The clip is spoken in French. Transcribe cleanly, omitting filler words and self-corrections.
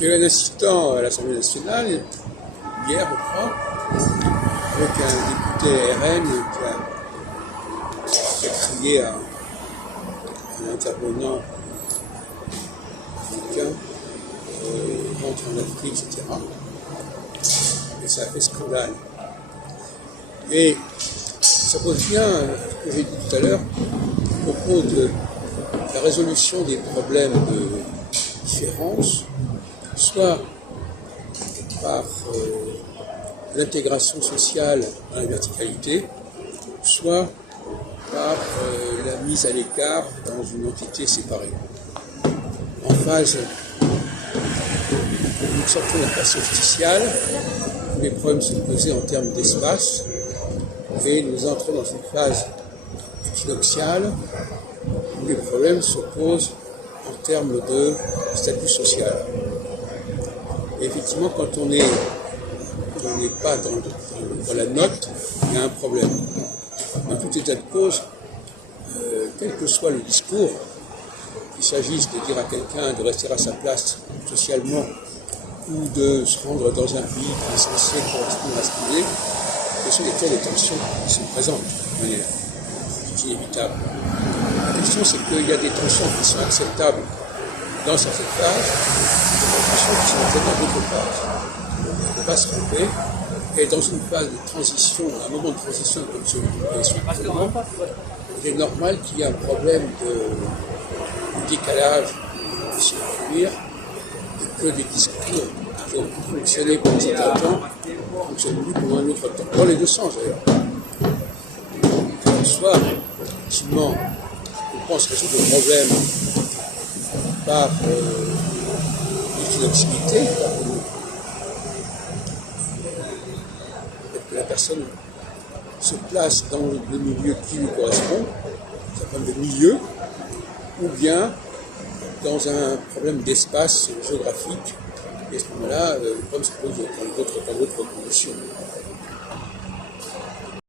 Il y a eu un incident à l'Assemblée nationale, hier, je crois, avec un député RN qui a crié à un intervenant africain rentre en Afrique, etc. Et ça a fait scandale. Et ça pose bien ce que j'ai dit tout à l'heure à propos de la résolution des problèmes de différence, soit par l'intégration sociale dans la verticalité, soit par la mise à l'écart dans une entité séparée. En phase, nous sortons de la phase solsticiale, où les problèmes se posaient en termes d'espace, et nous entrons dans une phase équinoxiale, où les problèmes se posent en termes de statut social. Et effectivement, quand on n'est pas dans la note, il y a un problème. En tout état de cause, quel que soit le discours, qu'il s'agisse de dire à quelqu'un de rester à sa place socialement ou de se rendre dans un pays qui est censé correspondre à ce qu'il est, ce sont des cas de tension qui sont présentes de manière inévitable. La question, c'est qu'il y a des tensions qui sont acceptables dans certaines phases, et des tensions qui sont acceptables dans d'autres phases. On ne peut pas se tromper. Et dans une phase de transition, un moment de transition comme celui de l'élection actuellement, il est normal qu'il y ait un problème de décalage, si on peut dire, et que des discours qui ont pu fonctionner pendant un certain temps ne fonctionnent plus pendant un autre temps. Dans les deux sens d'ailleurs. Soit, effectivement, on pense résoudre le problème par l'équinoxivité, que la personne se place dans le milieu qui lui correspond, c'est un problème de milieu, ou bien dans un problème d'espace géographique, et à ce moment-là, le problème se pose dans d'autres conditions.